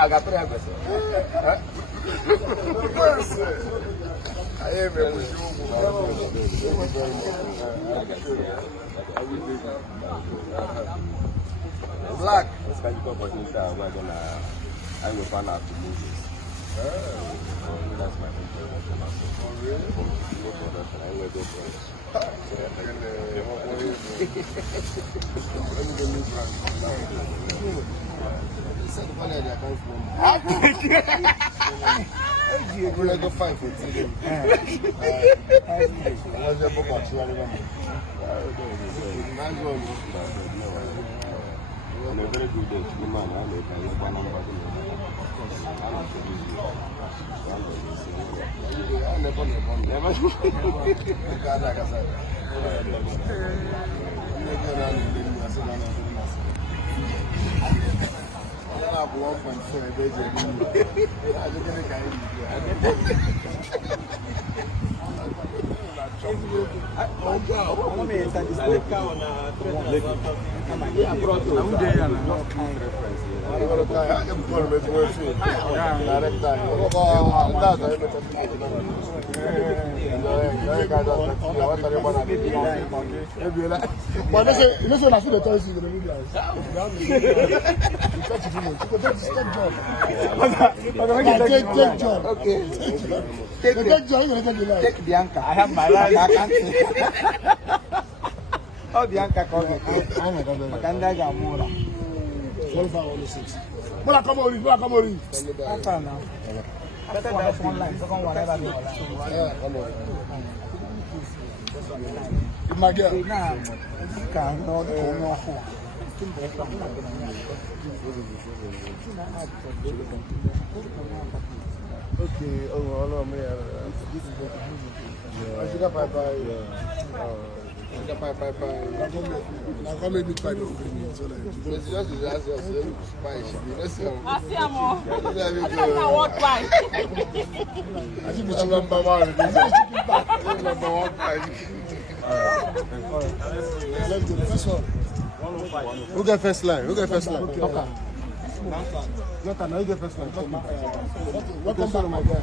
Agak agak Black. That's why you go for Insta. We're gonna. I'm a fan of the movies. That's my international. Oh really? From Igbo production, I wear those ones. We're go fight for today. I'm a very good day. Man, I Take Bianca. I have my life. I can't. Oh, Bianca, come here. Makanda Gamora. 25 Mola, come on, come on. I found now. That's one line. Second one, ever. Yeah, come on. My girl. You can't not go off. Okay, oh, no, me. This is the I should have bye-bye. Now come maybe try to bring it. So like, just ask yourself, let's see. I see more. I walk by. I think it's number one. Number one prize. Let's do the first one. Who get first line? Who get first line? Okay. Not now you get first line. Welcome back, my guy.